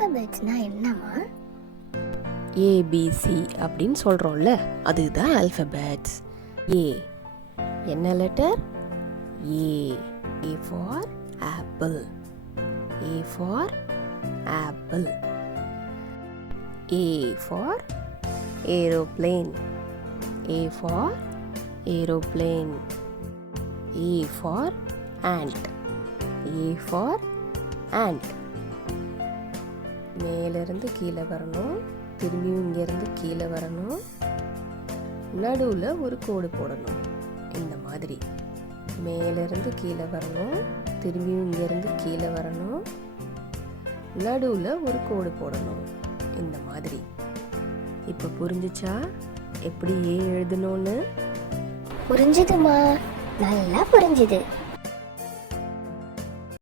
ஆல்ஃபபெட்ஸ்னா என்னம்மா? ஏபிசி அப்படின்னு சொல்கிறோம்ல, அதுதான் ஆல்ஃபபெட்ஸ். ஏ என்ன letter? A. A for apple. A for apple. A for aeroplane. A for aeroplane. A for ant. A for ant. மேலிருந்து கீழே வரணும், திரும்பியும் இங்கேருந்து கீழே வரணும், நடுவில் ஒரு கோடு போடணும். இந்த மாதிரி மேலிருந்து கீழே வரணும், திரும்பியும் இங்கேருந்து கீழே வரணும், நடுவில் ஒரு கோடு போடணும். இந்த மாதிரி. இப்போ புரிஞ்சுச்சா எப்படி ஏ எழுதணும்னு? புரிஞ்சுதுமா, நல்லா புரிஞ்சுது.